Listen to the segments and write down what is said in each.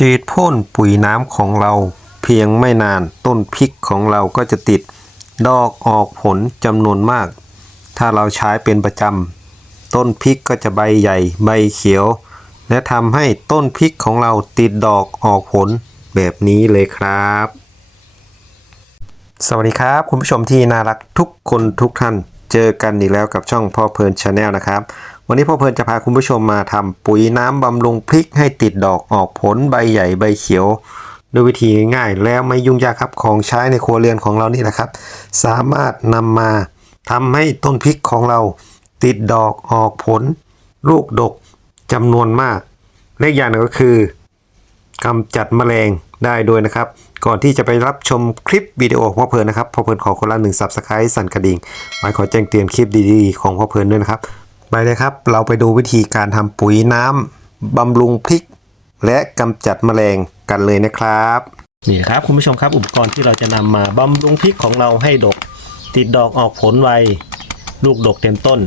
ฉีดพ่นปุ๋ยน้ำของเราเพียงไม่นานต้นพริกของเราก็จะติด ดอกออกผลจำนวนมาก ถ้าเราใช้เป็นประจำต้นพริกก็จะใบใหญ่ใบเขียว และทำให้ต้นพริกของเราติดดอกออกผลแบบนี้เลยครับ สวัสดีครับ คุณผู้ชมที่น่ารักทุกคนทุกท่าน เจอกันอีกแล้วกับช่องพ่อเพลินชาแนลนะครับ วันนี้พ่อเพลินจะพาคุณผู้ชมมาทำปุ๋ยน้ำบำรุงพริกให้ติดดอกออกผลใบใหญ่ใบเขียวด้วยวิธีง่ายแล้วไม่ยุ่งยากครับของใช้ในครัวเรือนของเรานี่แหละครับ สามารถนำมาทำให้ต้นพริกของเราติดดอกออกผล ลูกดกจำนวนมากและอย่างหนึงก็คือกำจัดแมลงได้ด้วยนะครับ ก่อนที่จะไปรับชมคลิปวิดีโอพ่อเพลินนะครับพ่อเพลินขอคนละหนึ่งสับสไครต์สั่นกระดิ่งไว้ขอแจ้งเตือนคลิปดีๆของพ่อเพลินด้วยนะครับ ไปเลยครับ เราไปดูวิธีการทำปุ๋ยน้ำบำรุงพริก และกำจัดแมลงกันเลยนะครับนี่ครับคุณผู้ชมครับอุปกรณ์ที่เราจะนำมาบำรุงพริกของเราให้ดก ติดดอกออกผลไวลูกดกเต็มต้น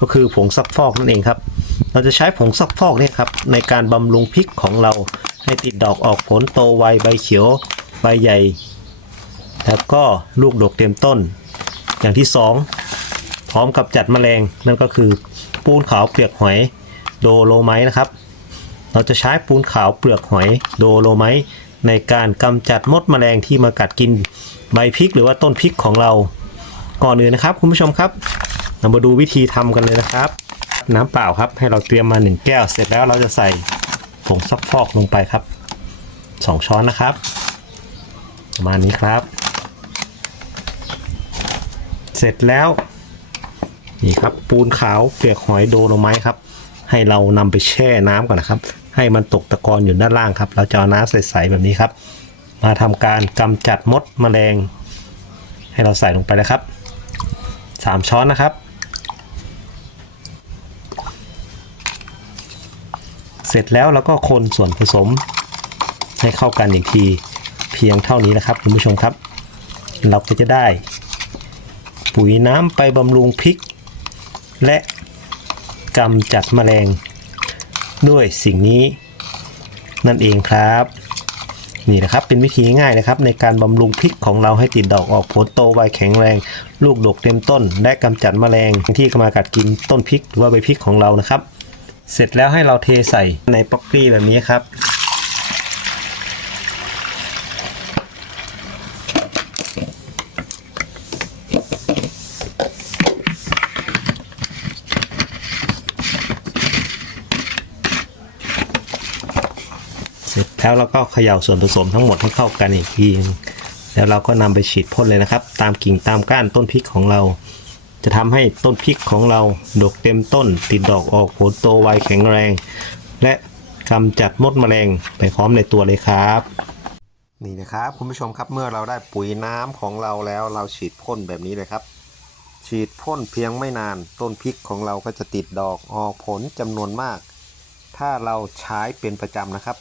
ก็คือผงซักฟอกนั่นเองครับ เราจะใช้ผงซักฟอกนี่ครับในการบำรุงพริกของเราให้ติดดอกออกผลโตไวใบเขียวใบใหญ่ แล้วก็ลูกดกเต็มต้น อย่างที่สอง พร้อมกับจัดแมลงนั่นก็คือปูนขาวเปลือกหอยโดโลไมต์นะครับ เราจะใช้ปูนขาวเปลือกหอยโดโลไมต์ในการกำจัดมดแมลงที่มากัดกินใบพริกหรือว่าต้นพริกของเราก่อนอื่นนะครับคุณผู้ชมครับเรามาดูวิธีทำกันเลยนะครับ น้ำเปล่าครับให้เราเตรียมมา 1 แก้ว เสร็จแล้วเราจะใส่ผงซักฟอกลงไปครับ 2 ช้อนนะครับ ประมาณนี้ครับ เสร็จแล้ว นี่ครับปูนขาวเปลือกหอยโดโลไม้ครับ ให้เรานำไปแช่น้ำก่อนนะครับ ให้มันตกตะกอนอยู่ด้านล่างครับ เราจะเอาน้ำใสๆแบบนี้ครับ มาทำการกำจัดมดแมลง ให้เราใส่ลงไปนะครับ 3 ช้อนนะครับ เสร็จแล้วเราก็คนส่วนผสมให้เข้ากันอีกทีเพียงเท่านี้นะครับคุณผู้ชมครับ เราก็จะได้ปุ๋ยน้ำไปบำรุงพริก และกำจัดแมลง ด้วยสิ่งนี้นั่นเองครับ นี่นะครับเป็นวิธีง่ายนะครับ ในการบำรุงพริกของเราให้ติดดอกออกผลโตไวแข็งแรง ลูกดกเต็มต้น และกำจัดแมลงที่มากัดกินต้นพริกหรือว่าใบพริกของเรานะครับ เสร็จแล้วให้เราเทใส่ในป๊อกกี้แบบนี้ครับ สร็จแล้วเราก็เขย่าส่วนผสมทั้งหมดให้เข้ากันอีกทีนึงแล้วเราก็นำไปฉีดพ่นเลยนะครับ ตามกิ่งตามก้านต้นพริกของเรา จะทำให้ต้นพริกของเราดกเต็มต้น ติดดอกออกผลโตไวแข็งแรง และกำจัดมดแมลงไปพร้อมในตัวเลยครับ นี่นะครับคุณผู้ชมครับเมื่อเราได้ปุ๋ยน้ำของเราแล้ว เราฉีดพ่นแบบนี้เลยครับ ฉีดพ่นเพียงไม่นานต้นพริกของเราก็จะติดดอกออกผลจำนวนมาก ถ้าเราใช้เป็นประจำนะครับ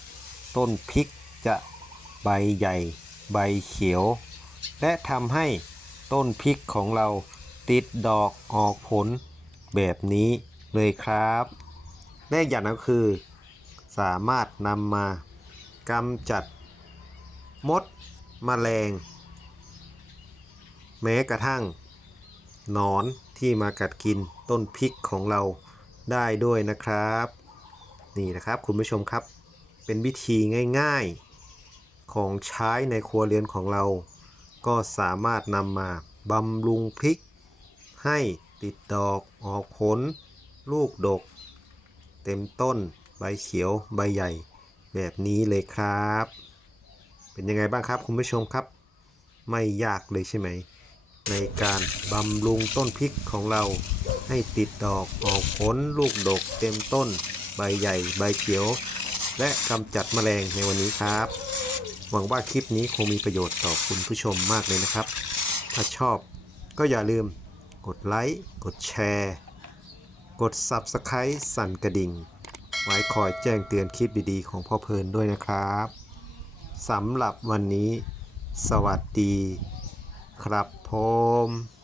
ต้นพริกจะใบใหญ่ใบเขียว และทำให้ต้นพริกของเราติดดอกออกผลแบบนี้เลยครับและอย่างก็คือ สามารถนำมากำจัดมดมแมลง แม้กระทั่งหนอนที่มากัดกินต้นพริกของเราได้ด้วยนะครับ นี่นะครับคุณผู้ชมครับ เป็นวิธีง่ายๆ ของใช้ในครัวเรือนของเรา ก็สามารถนำมาบำรุงพริก ให้ติดดอกออกผล ลูกดก เต็มต้นใบเขียวใบใหญ่ แบบนี้เลยครับ เป็นยังไงบ้างครับคุณผู้ชมครับ ไม่ยากเลยใช่ไหม ในการบำรุงต้นพริกของเรา ให้ติดดอกออกผลลูกดก เต็มต้น ใบใหญ่ ใบเขียว และกำจัดแมลงในวันนี้ครับ หวังว่าคลิปนี้คงมีประโยชน์ต่อคุณผู้ชมมากเลยนะครับ ถ้าชอบก็อย่าลืมกดไลค์กดแชร์ กด Subscribe สั่นกระดิ่ง ไว้คอยแจ้งเตือนคลิปดีๆ ของพ่อเพลินด้วยนะครับสำหรับวันนี้ สวัสดี ครับผม